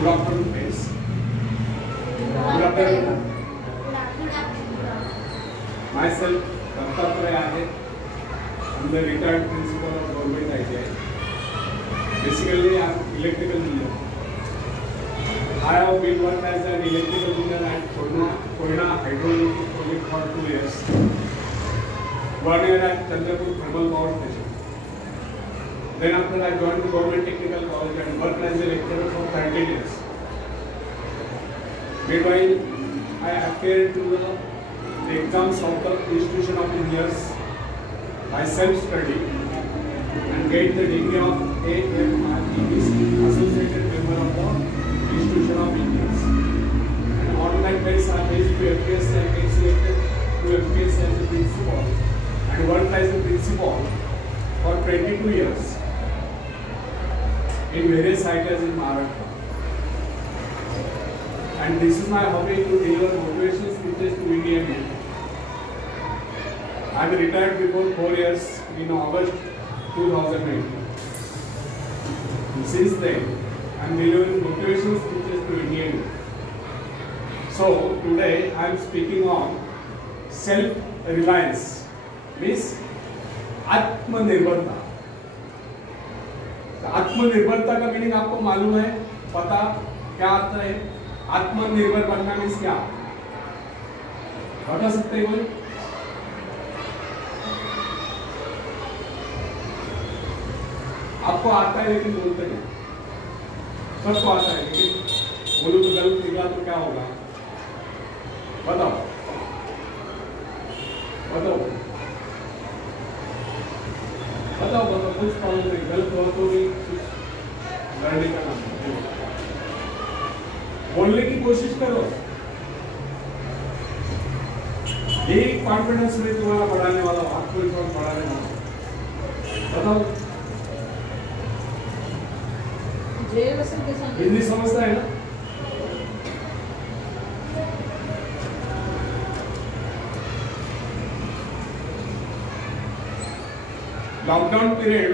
Good afternoon, friends. Good afternoon. Myself, Dattatraya Ahir. I'm the retired principal of Government ITI. Basically, I'm electrical engineer. I have been worked as an electrical engineer at Koyna Hydroelectric Project for 2 years. 1 year at Chandrapur Thermal Power Station. Then after I joined the Government Technical College and worked as a lecturer for 13 years. Meanwhile, I appeared to the exams of the Institution of Engineers by self-study and get the degree of AMREBC, Associated Member of the Institution of Engineers. And online base I based to FPS and get selected to FPS as a principal and worked as a principal for 22 years in various ITIs in Maharashtra. And this is my hobby to deliver motivational speeches to Indian youth. I retired before 4 years in August 2019. Since then, I am delivering motivational speeches to Indian youth. So today I am speaking on self-reliance, means आत्मनिर्भरता. आत्मनिर्भरता का meaning आपको मालूम है, पता क्या आता है? आत्मनिर्भर बनना मीन्स क्या बता सकते हैं कोई? आपको आता है लेकिन बोलते नहीं. सबको आता है लेकिन बोलूं तो गलत निकला तो क्या होगा? बताओ बताओ बताओ बताओ. कुछ प्रॉब्लम नहीं, गलत हो तो भी कुछ लड़ने का नाम बोलने की कोशिश करो. यही कॉन्फिडेंस में तुम्हारा बढ़ाने वाला, आत्मविश्वास बढ़ाने वाला. बताओ. हिंदी समझता है ना? लॉकडाउन पीरियड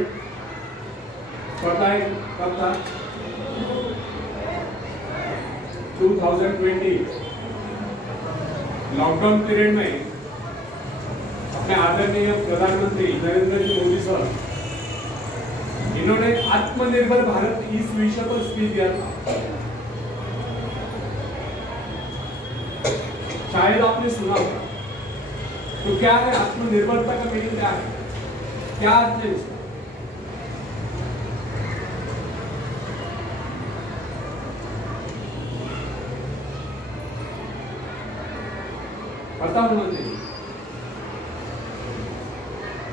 पता है कब था? 2020. लॉकडाउन पीरियड में अपने आदरणीय प्रधानमंत्री नरेंद्र मोदी सर, इन्होंने आत्मनिर्भर भारत इस विषय पर स्पीच दिया था. शायद आपने सुना होगा. तो क्या है आत्मनिर्भरता का मीनिंग? क्या है, क्या अर्थ है इसका? पता होना चाहिए.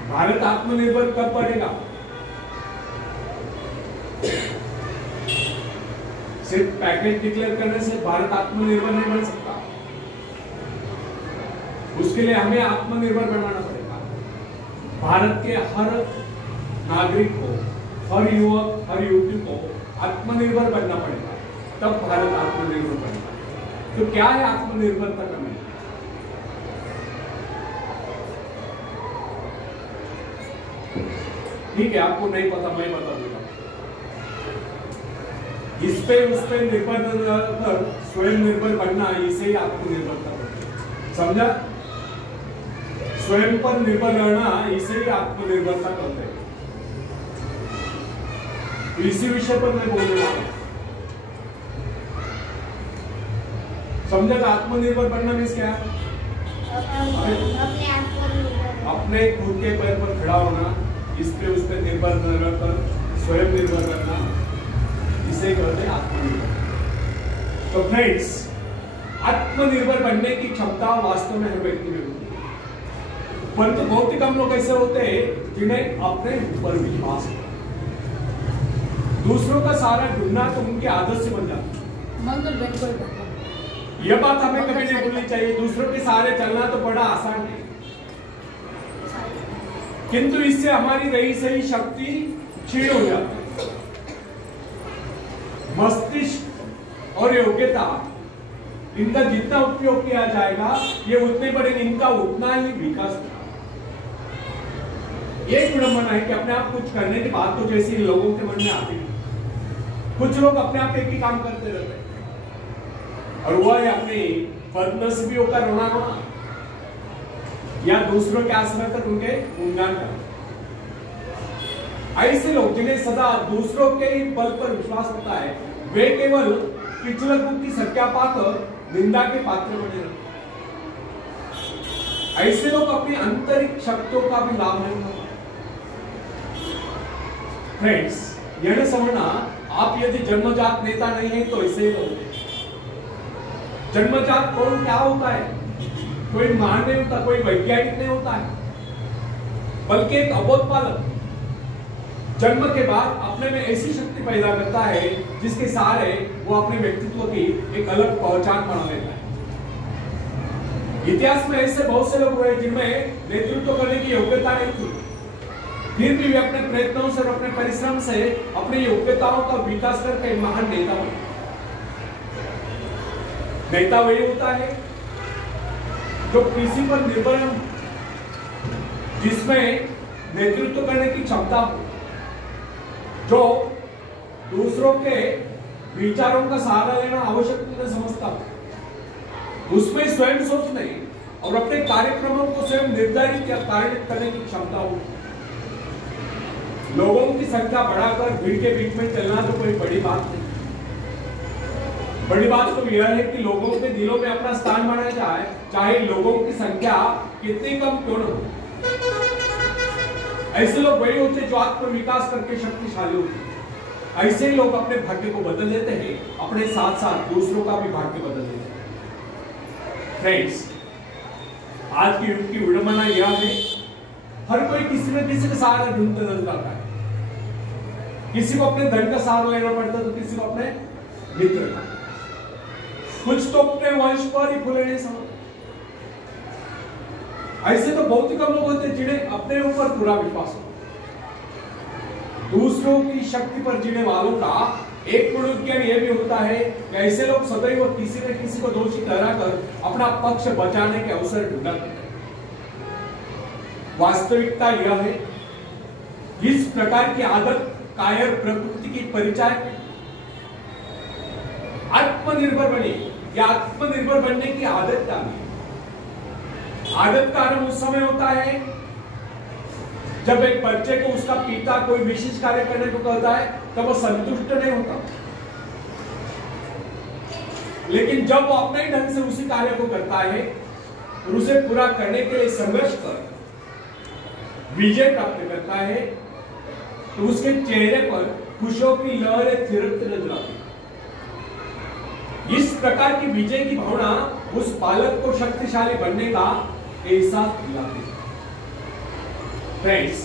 भारत आत्मनिर्भर कब बनेगा? सिर्फ पैकेज डिक्लेयर करने से भारत आत्मनिर्भर नहीं बन सकता. उसके लिए हमें आत्मनिर्भर बनाना पड़ेगा. भारत के हर नागरिक को, हर युवक, हर युवती को आत्मनिर्भर बनना पड़ेगा. तब भारत आत्मनिर्भर बनेगा. तो क्या है आत्मनिर्भरता का मीनिंग? ठीक है, आपको नहीं पता, मैं बता दूंगा. इस पे उस पे निर्भर कर स्वयं निर्भर बनना, इसे ही आत्मनिर्भरता कहते हैं. समझा? स्वयं पर निर्भर रहना, इसे ही आत्मनिर्भरता कहते हैं. तो इसी विषय पर मैं बोलने वाला हूं. समझा? आत्मनिर्भर बनना मीन्स क्या है? अपने खुद के पैर पर खड़ा होना, इस पे उस पे निर्भर न रहकर स्वयं निर्भर करना, इसे कहते हैं आत्मनिर्भर. तो फ्रेंड्स, आत्मनिर्भर बनने की क्षमता वास्तव में हर व्यक्ति में होती है. परंतु बहुत ही कम लोग ऐसे होते हैं जिन्हें अपने ऊपर विश्वास है. दूसरों का सहारा ढूंढना तो उनकी आदत से बन जाती है. यह बात हमें कभी नहीं भूलनी चाहिए. दूसरों के सहारे चलना तो बड़ा आसान है, किंतु इससे हमारी रही सही शक्ति क्षीण हो जाती है. मस्तिष्क और योग्यता, इनका जितना उपयोग किया जाएगा ये उतने बढ़ेंगे, इनका उतना ही विकास होगा. एक विडंबना है कि अपने आप कुछ करने के बाद तो जैसे लोगों के मन में आती है कुछ लोग अपने आप एक ही काम करते रहते हैं और वह है अपनी बदनसीबियों का रोना रोना या दूसरों के आश्रय तक उनके गुणगान करना। ऐसे लोग जिन्हें सदा दूसरों के ही बल पर विश्वास होता है, वे केवल पिछलकों की संख्या पाकर निंदा के पात्र बने रहते। ऐसे लोग अपनी आंतरिक शक्तियों का भी लाभ नहीं उठाते। फ्रेंड्स, यह समझना, आप यदि जन्मजात नेता नहीं है तो ऐसे लोग। जन्मजात कौन क्या होता है? कोई महान नहीं होता, कोई वैज्ञानिक नहीं होता है, बल्कि एक अबोध बालक जन्म के बाद अपने में ऐसी शक्ति पैदा करता है जिसके सहारे वो अपने व्यक्तित्व की एक अलग पहचान बना लेता है। इतिहास में ऐसे बहुत से लोग हुए जिनमें नेतृत्व करने की योग्यता नहीं थी, फिर भी वे अपने प्रयत्नों से और अपने परिश्रम से अपनी योग्यताओं का विकास करके महान नेता बने। नेता वही होता है जो किसी पर निर्भर न हो, जिसमें नेतृत्व करने की क्षमता हो, जो दूसरों के विचारों का सहारा लेना आवश्यक नहीं समझता हो, उसमें स्वयं सोचने और अपने कार्यक्रमों को स्वयं निर्धारित या कार्य करने की क्षमता हो। लोगों की संख्या बढ़ाकर भीड़ के बीच में चलना तो कोई बड़ी बात नहीं। बड़ी बात तो यह है कि लोगों के दिलों में अपना स्थान बनाया जाए, चाहे लोगों की संख्या कितनी कम क्यों न हो। ऐसे लोग वही होते जो आत्म विकास करके शक्तिशाली होते। ऐसे ही लोग अपने भाग्य को बदल देते हैं, अपने साथ साथ दूसरों का भी भाग्य बदल देते हैं। फ्रेंड्स, आज की युग की विडंबना यह है, हर कोई किसी न किसी का सहारा ढूंढते नजर आता है। किसी को अपने धन का सहारा लेना पड़ता है तो किसी को अपने मित्र का। कुछ तो अपने वंश पर ही फूले नहीं समझ। ऐसे तो बहुत ही कम लोग होते हैं जिन्हें अपने ऊपर पूरा विश्वास हो। दूसरों की शक्ति पर जीने वालों का एक मनोविज्ञान यह भी होता है कि ऐसे लोग सदैव किसी न किसी को दोषी ठहराकर अपना पक्ष बचाने के अवसर ढूंढा करते हैं। वास्तविकता यह है, इस प्रकार की आदत कायर प्रकृति की परिचायक है। आत्मनिर्भर बने या आत्मनिर्भर बनने की आदत डाली। आदत का आरंभ उस समय होता है जब एक बच्चे को उसका पिता कोई विशेष कार्य करने को कहता है तब वो संतुष्ट नहीं होता, लेकिन जब वो अपने ढंग से उसी कार्य को करता है और उसे पूरा करने के लिए संघर्ष कर विजय प्राप्त करता है तो उसके चेहरे पर खुशियों की लहरें थिरकती नजर आती है। इस प्रकार की विजय की भावना उस बालक को शक्तिशाली बनने का एहसास दिलाती है। फ्रेंड्स,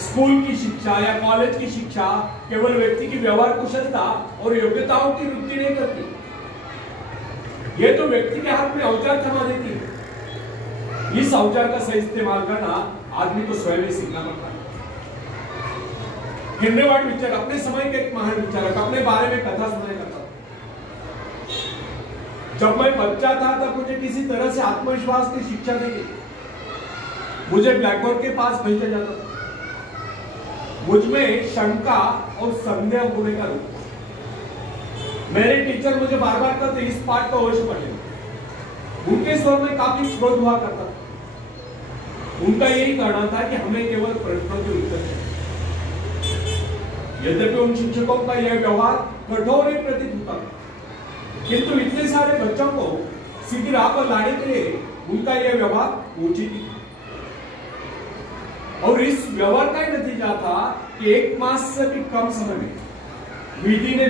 स्कूल की शिक्षा या कॉलेज की शिक्षा केवल व्यक्ति की व्यवहार कुशलता और योग्यताओं की वृद्धि नहीं करती, यह तो व्यक्ति के हाथ में औजार थमा देती है। इस औजार का सही इस्तेमाल करना आदमी को स्वयं ही सीखना पड़ता है। हेनरी वार्ड बीचर अपने समय के एक महान विचारक अपने बारे में कथा सुनाया करता। जब मैं बच्चा था तब मुझे किसी तरह से आत्मविश्वास की शिक्षा दी गई। मुझे ब्लैक बोर्ड के पास भेजा जाता था। मुझ में शंका और संदेह होने का रूप। मेरे टीचर मुझे बार बार कहते इस पाठ को अवश्य पढ़ें। उनके स्वर में काफी क्रोध हुआ करता था। उनका यही कहना था कि हमें केवल प्रश्नों के उत्तर चाहिए। यद्यपि उन शिक्षकों का यह व्यवहार कठोर ही प्रतीत होता था, किंतु इतने सारे बच्चों को सीधी राह पर लाने के लिए उनका यह व्यवहार उचित ही था। और इस व्यवहार का ही नतीजा था कि 1 मास से भी कम समय में विधि ने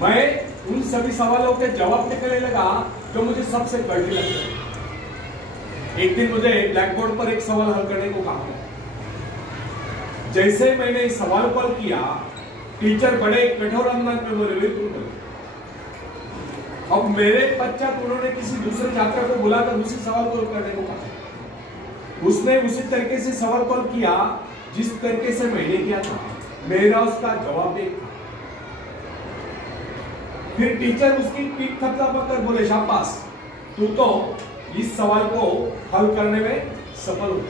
मैं उन सभी सवालों के जवाब निकलने लगा जो मुझे सबसे कठिन लगते। एक दिन मुझे ब्लैक बोर्ड पर एक सवाल हल करने को कहा। जैसे मैंने इस सवाल को हल किया, टीचर बड़े कठोर अंदाज में बोले अब मेरे पश्चात उन्होंने किसी दूसरे छात्र को बुलाकर उसी सवाल को हल करने को कहा। उसने उसी तरीके से सवाल को हल किया जिस तरीके से मैंने किया था। मेरा उसका जवाब एक था। फिर टीचर उसकी पीठ थपथपाकर बोले शाबाश, तू तो इस सवाल को हल करने में सफल हो।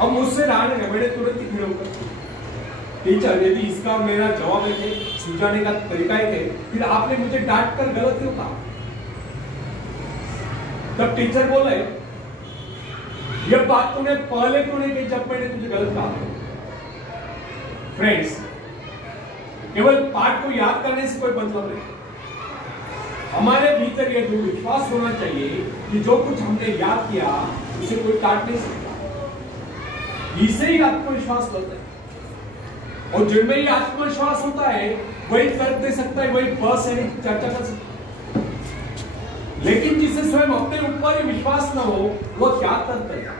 अब मुझसे रहा नहीं, मैंने तुरंत ही खड़े होकर टीचर यदि इसका और मेरा जवाब है सुलझाने का तरीका है फिर आपने मुझे डांट कर गलत क्यों कहा? तब टीचर बोले यह बात तूने पहले क्यों नहीं कही जब मैंने तुझे गलत कहा? फ्रेंड्स, केवल पाठ को याद करने से कोई मतलब नहीं। हमारे भीतर यह जो विश्वास होना चाहिए कि जो कुछ हमने याद किया उसे कोई काट नहीं सकता। इसे ही आत्मविश्वास बोलते हैं। और जिनमें ही आत्मविश्वास होता है वही तर्क दे सकता है, वही बस है चर्चा कर सकता है। लेकिन जिसे स्वयं अपने ऊपर ही विश्वास न हो वह क्या तर्क देगा?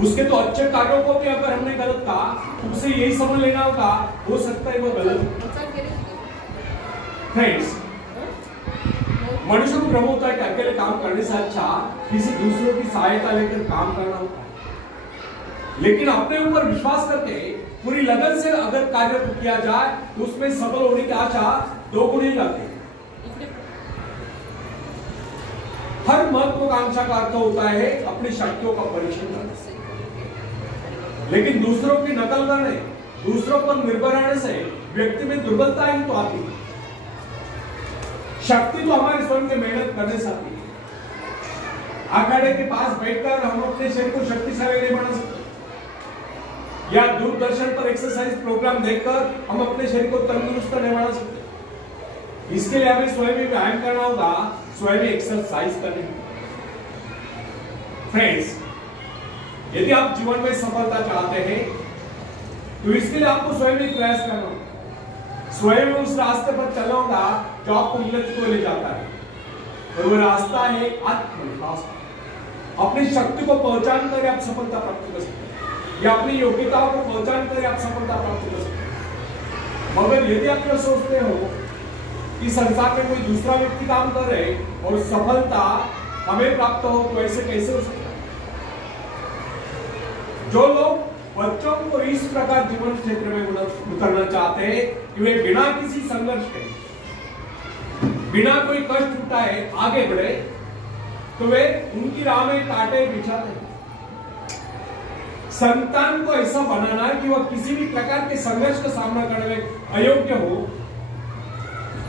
उसके तो अच्छे कार्यों को भी अगर हमने गलत कहा उसे यही समझ लेना होगा, हो सकता है वो गलत। फ्रेंड्स, मनुष्य को भ्रम होता है कि अकेले काम करने से अच्छा किसी दूसरों की सहायता लेकर काम करना होता है। लेकिन अपने ऊपर विश्वास करके पूरी लगन से अगर कार्य किया जाए तो उसमें सफल होने की आशा दोगुनी जाती है। हर महत्वाकांक्षा का अर्थ होता है अपनी शक्तियों का परीक्षण करना। लेकिन दूसरों की नकल करने, दूसरों पर निर्भर रहने से व्यक्ति में दुर्बलता ही तो आती है। शक्ति तो हमारे स्वयं की मेहनत करने से आती है। अखाड़े के पास बैठकर हम अपने शरीर को शक्तिशाली नहीं बना सकते, या दूरदर्शन पर एक्सरसाइज प्रोग्राम देखकर हम अपने शरीर को तंदुरुस्त नहीं बना सकते। इसके लिए हमें स्वयं ही व्यायाम करना होगा, स्वयं ही एक्सरसाइज करनी होगी। फ्रेंड्स, यदि आप जीवन में सफलता चाहते हैं तो इसके लिए आपको स्वयं ही प्रयास करना होगा, स्वयं उस रास्ते पर चलना होगा जो आपको उन्नति को ले जाता है। और वो रास्ता है आत्मविश्वास। अपनी शक्ति को पहचान कर आप सफलता प्राप्त कर सकते हैं, या अपनी योग्यताओं को पहचान कर आप सफलता प्राप्त कर सकते हैं। मगर यदि आप यह सोचते हो कि संसार में कोई दूसरा व्यक्ति काम कर रहे और सफलता हमें प्राप्त हो, तो ऐसे कैसे हो सकता है? जो लोग बच्चों को इस प्रकार जीवन क्षेत्र में उतरना चाहते हैं कि वे बिना किसी संघर्ष के, बिना कोई कष्ट उठाए आगे बढ़े, तो वे उनकी राह में कांटे बिछाते हैं। संतान को ऐसा बनाना है कि वह किसी भी प्रकार के संघर्ष का सामना करने में अयोग्य हो,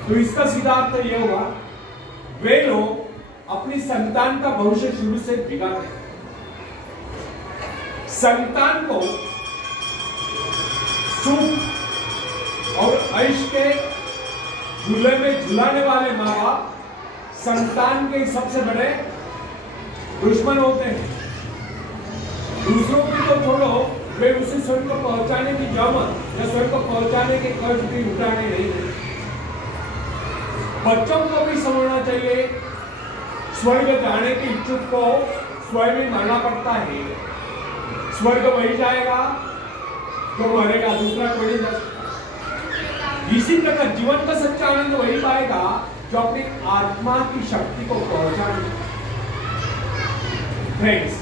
तो इसका सीधा अर्थ यह हुआ वे लोग अपनी संतान का भविष्य शुरू से बिगाड़ते हैं। संतान को सुख और ऐश के झूले में झुलाने वाले माँ बाप संतान के सबसे बड़े दुश्मन होते हैं। दूसरों की तो छोड़ो, वे उसे स्वयं को पहुंचाने की जहमत या स्वयं को पहुंचाने के कष्ट भी उठाने नहीं देते। बच्चों को भी समझना चाहिए स्वर्ग जाने के इच्छुक को स्वयं ही मरना पड़ता है। स्वर्ग वही जाएगा तो मरेगा, दूसरा कोई नहीं जा सकता। इसी प्रकार जीवन का सच्चा आनंद वही पाएगा जो अपनी आत्मा की शक्ति को पहचाने। फ्रेंड्स,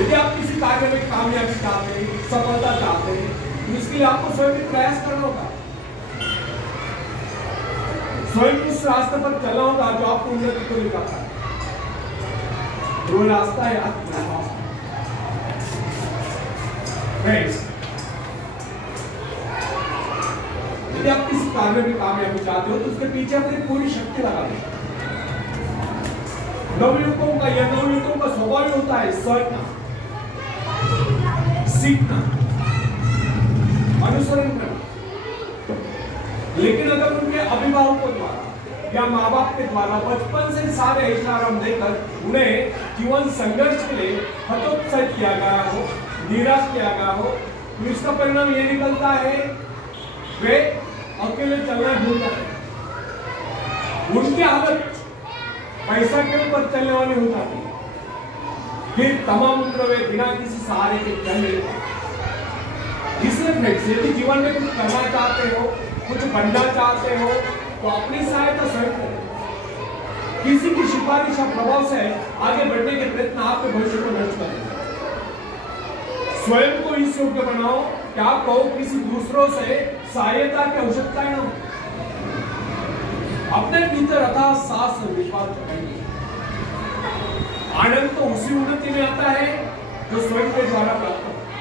यदि आप किसी कार्य में कामयाबी चाहते हैं, सफलता चाहते हैं, तो इसके लिए आपको स्वयं प्रयास करना होगा, स्वयं उस रास्ते पर चलना होगा जो आपको उन्नति को दिखाता है। वो रास्ता है आत्मविश्वास। फ्रेंड्स, यदि आप किसी कार्य में कामयाबी चाहते हो तो उसके पीछे अपनी पूरी शक्ति लगा दें। नवयुवकों का या नवयुवकों का स्वभाव होता है सीखना, सीखना, अनुसरण करना। लेकिन अगर उनके अभिभावकों द्वारा या माँ बाप के द्वारा बचपन से सारे ऐशाराम देकर उन्हें जीवन संघर्ष के लिए हतोत्साहित किया गया हो, निराश किया गया हो, तो इसका परिणाम यह निकलता है वे अकेले चलना भूल जाते हैं। उनकी हालत पैसा के ऊपर चलने वाली हो जाती है। फिर तमाम उम्र वे बिना किसी सहारे के चल नहीं पाते। इसलिए फ्रेंड्स, यदि जीवन में कुछ करना चाहते हो, कुछ बनना चाहते हो, तो अपनी सहायता स्वयं करें। किसी की सिफारिश या प्रभाव से आगे बढ़ने के प्रयत्न आपके भविष्य को नष्ट करें। स्वयं को इस योग्य बनाओ कि आपको किसी दूसरों से सहायता की आवश्यकता न हो। अपने भीतर अथाह साहस और विश्वास जगाइए। आनंद तो उसी उन्नति में आता है जो स्वयं के द्वारा प्राप्त होता है।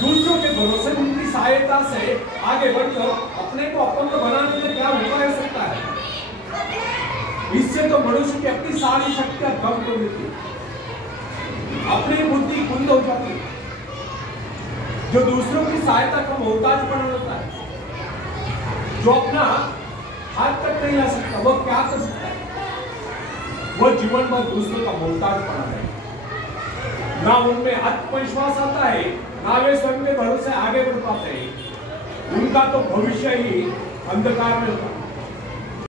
दूसरों के भरोसे उनकी सहायता से आगे बढ़कर अपने को अपंग बनाने में क्या उपाय हो सकता है? इससे तो मनुष्य की अपनी सारी शक्तियां कम हो जाती है, अपनी बुद्धि कुंद हो जाती है। जो दूसरों की सहायता का मोहताज बना होता है, जो अपना हाथ तक नहीं ला सकता, वो क्या कर सकता है? वो जीवन में दूसरों का मोहताज बना है। ना उनमें आत्मविश्वास आता है, ना वे स्वयं के भरोसे आगे बढ़ पाते हैं। उनका तो भविष्य ही अंधकार में होता है।